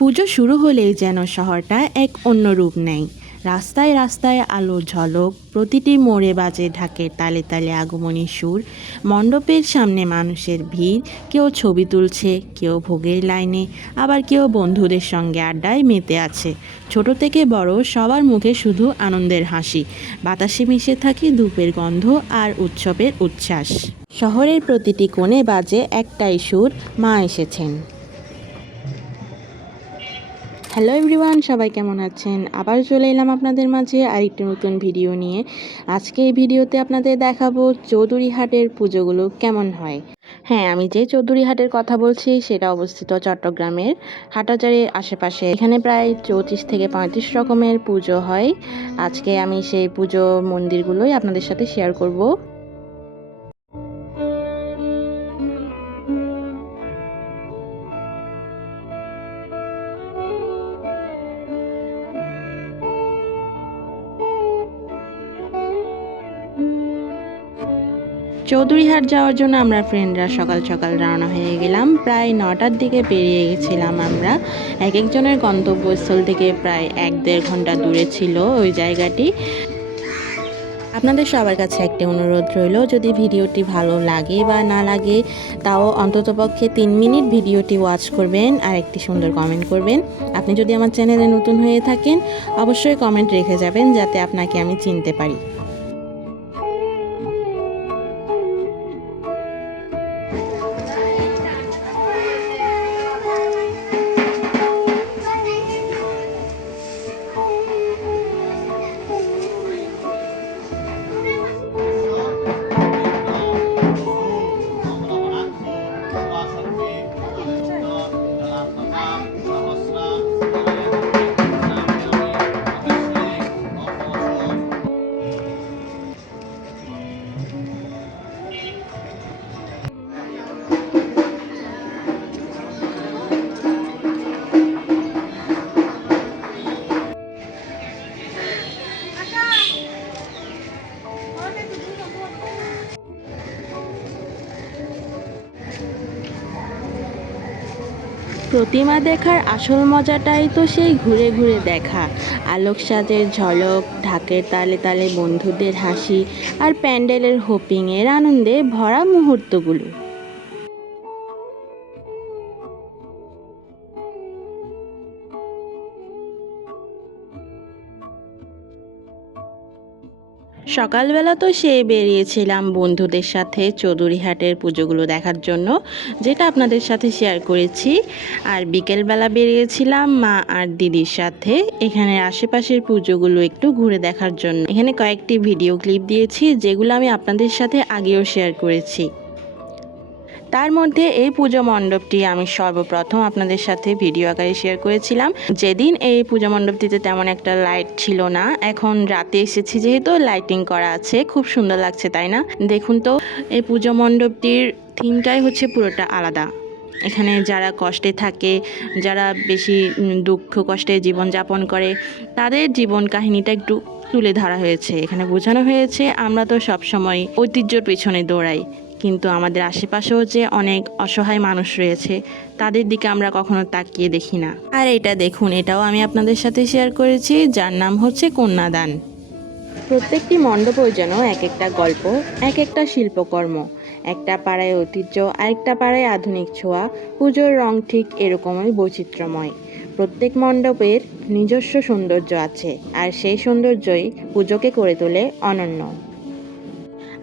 পুজো শুরু হলেই যেন শহরটা এক অন্য রূপ নেয়। রাস্তায় রাস্তায় আলোর ঝলক, প্রতিটি মোড়ে বাজে ঢাকের তালে তালে আগমনী সুর, মণ্ডপের সামনে মানুষের ভিড়, কেউ ছবি তুলছে, কেউ ভোগের লাইনে, আবার কেউ বন্ধুদের সঙ্গে আড্ডায় মেতে আছে। ছোট থেকে বড় সবার মুখে শুধু আনন্দের হাসি, বাতাসে মিশে থাকে ধূপের গন্ধ আর উৎসবের উচ্ছ্বাস। শহরের প্রতিটি কোণে বাজে একটাই সুর, মা এসেছেন। হ্যালো এভরিওয়ান, সবাই কেমন আছেন? আবার চলে এলাম আপনাদের মাঝে আরেকটি নতুন ভিডিও নিয়ে। আজকে এই ভিডিওতে আপনাদের দেখাবো চৌধুরীহাটের পুজোগুলো কেমন হয়। হ্যাঁ, আমি যে চৌধুরীহাটের কথা বলছি সেটা অবস্থিত চট্টগ্রামের হাটহাজারীর আশেপাশে। এখানে প্রায় 34 থেকে 35 রকমের পুজো হয়। আজকে আমি সেই পুজো মন্দিরগুলোই আপনাদের সাথে শেয়ার করব। চৌধুরীহাট যাওয়ার জন্য আমরা ফ্রেন্ডরা সকাল সকাল রওনা হয়ে গেলাম। প্রায় 9টার দিকে বেরিয়ে গেছিলাম আমরা। এক একজনের গন্তব্যস্থল থেকে প্রায় 1-1.5 ঘন্টা দূরে ছিল ওই জায়গাটি। আপনাদের সবার কাছে একটা অনুরোধ রইল, যদি ভিডিওটি ভালো লাগে বা না লাগে তাও অন্ততপক্ষে 3 মিনিট ভিডিওটি ওয়াচ করবেন আর একটি সুন্দর কমেন্ট করবেন। আপনি যদি আমার চ্যানেলে নতুন হয়ে থাকেন অবশ্যই কমেন্ট রেখে যাবেন যাতে আপনাকে আমি চিনতে পারি। প্রতিমা দেখার আসল মজাটাই তো সেই ঘুরে ঘুরে দেখা, আলোকসাজের ঝলক, ঢাকের তালে তালে বন্ধুদের হাসি আর প্যান্ডেলের হোপিংয়ের আনন্দে ভরা মুহূর্তগুলো। সকালবেলা তো বেরিয়েছিলাম বন্ধুদের সাথে চৌধুরীহাটের পুজোগুলো দেখার জন্য, যেটা আপনাদের সাথে শেয়ার করেছি। আর বিকেলবেলা বেরিয়েছিলাম মা আর দিদির সাথে এখানের আশেপাশের পুজোগুলো একটু ঘুরে দেখার জন্য। এখানে কয়েকটি ভিডিও ক্লিপ দিয়েছি যেগুলো আমি আপনাদের সাথে আগেও শেয়ার করেছি। তার মধ্যে এই পুজো মণ্ডপটি আমি সর্বপ্রথম আপনাদের সাথে ভিডিও আকারে শেয়ার করেছিলাম। যেদিন এই পুজো মণ্ডপটিতে তেমন একটা লাইট ছিল না, এখন রাতে এসেছি যেহেতু লাইটিং করা আছে, খুব সুন্দর লাগছে তাই না? দেখুন তো, এই পুজো মণ্ডপটির থিমটাই হচ্ছে পুরোটা আলাদা। এখানে যারা কষ্টে থাকে, যারা বেশি দুঃখ কষ্টে জীবনযাপন করে, তাদের জীবন কাহিনীটা একটু তুলে ধরা হয়েছে। এখানে বোঝানো হয়েছে আমরা তো সবসময় ঐতিহ্যর পেছনে দৌড়াই, কিন্তু আমাদের আশেপাশেও যে অনেক অসহায় মানুষ রয়েছে তাদের দিকে আমরা কখনো তাকিয়ে দেখি না। আর এটা দেখুন, এটাও আমি আপনাদের সাথে শেয়ার করেছি, যার নাম হচ্ছে কন্যাদান। প্রত্যেকটি মণ্ডপও যেন এক একটা গল্প, এক একটা শিল্পকর্ম। একটা পাড়ায় ঐতিহ্য, আরেকটা পাড়ায় আধুনিক ছোঁয়া। পুজোর রং ঠিক এরকমই বৈচিত্র্যময়। প্রত্যেক মণ্ডপের নিজস্ব সৌন্দর্য আছে, আর সেই সৌন্দর্যই পুজোকে করে তোলে অনন্য।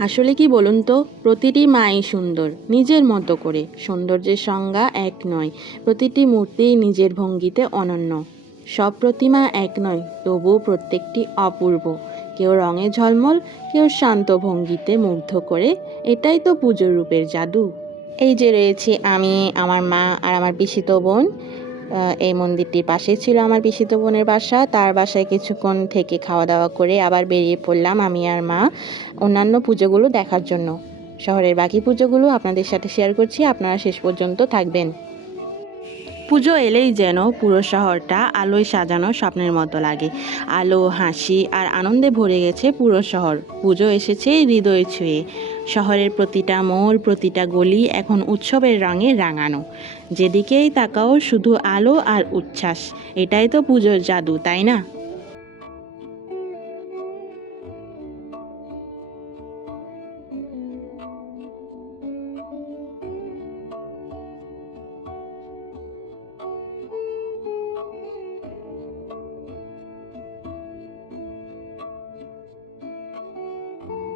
আসলে কি বলুন তো, প্রতিটি মাই সুন্দর নিজের মতো করে। সৌন্দর্যের সংজ্ঞা এক নয়, প্রতিটি মূর্তি নিজের ভঙ্গিতে অনন্য। সব প্রতিমা এক নয়, তবুও প্রত্যেকটি অপূর্ব। কেউ রঙে ঝলমল, কেউ শান্ত ভঙ্গিতে মুগ্ধ করে। এটাই তো পুজোর রূপের জাদু। এই যে রয়েছি আমি, আমার মা আর আমার পিসিতো বোন। এই মন্দিরটির পাশেই ছিল আমার পিসিতো বোনের বাসা। তার বাসায় কিছুক্ষণ থেকে খাওয়া দাওয়া করে আবার বেরিয়ে পড়লাম আমি আর মা অন্যান্য পুজোগুলো দেখার জন্য। শহরের বাকি পুজোগুলো আপনাদের সাথে শেয়ার করছি, আপনারা শেষ পর্যন্ত থাকবেন। পুজো এলেই যেন পুরো শহরটা আলোয় সাজানো স্বপ্নের মতো লাগে। আলো, হাসি আর আনন্দে ভরে গেছে পুরো শহর। পুজো এসেছে হৃদয় ছুঁয়ে। শহরের প্রতিটা মোড়, প্রতিটা গলি এখন উৎসবের রঙে রাঙানো। যেদিকেই তাকাও শুধু আলো আর উচ্ছ্বাস। এটাই তো পুজোর জাদু, তাই না?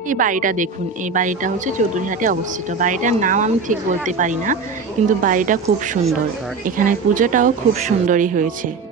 এই বাড়িটা দেখুন, এই বাড়িটা হচ্ছে চৌধুরীহাটে অবস্থিত। বাড়িটার নাম আমি ঠিক বলতে পারি না, কিন্তু বাড়িটা খুব সুন্দর। এখানে পুজোটাও খুব সুন্দরই হয়েছে।